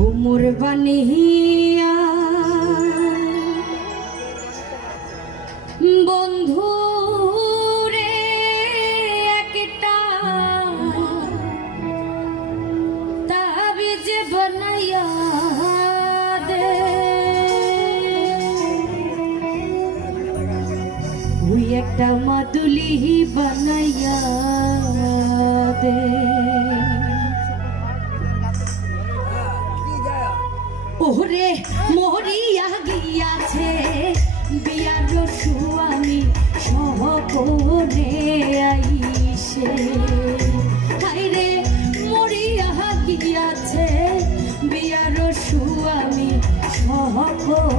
উমর বানিয়া বন্ধু রে একটা তাবিজ বানাইয়া দে। ওই একটা মাদুলি বানাইয়া দে। ওরে মরিয়া গিয়াছে বিয়ার সুয়ামি সহপরে আইসে। হাইরে মরিয়া গিয়াছে বিয়ার সুয়ামি সহপরে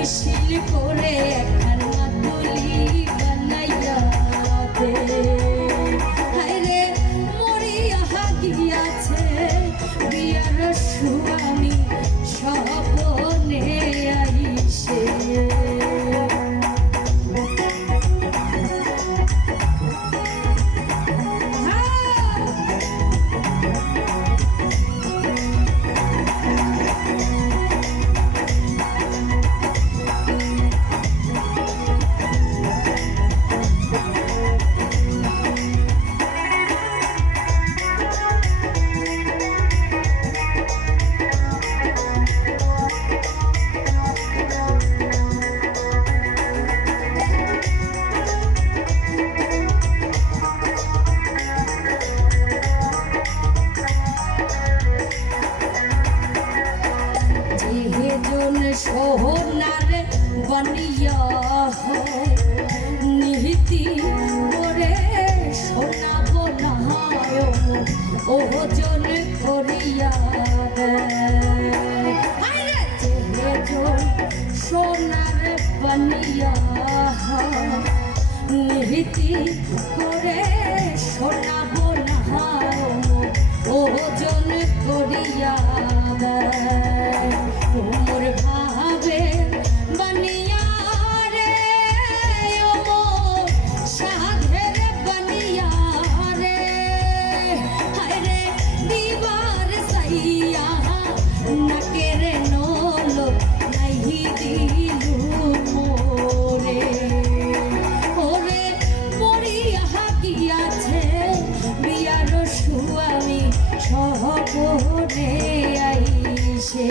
মিছিল করে সোহনার বনিয়া নিহিতি করে সোনা বনায় ওজন করিয়া সোনার বনিয়া নিহিতি করে সোনা বনায় ওজন করিয়া তু আমি সহপরে আইসে।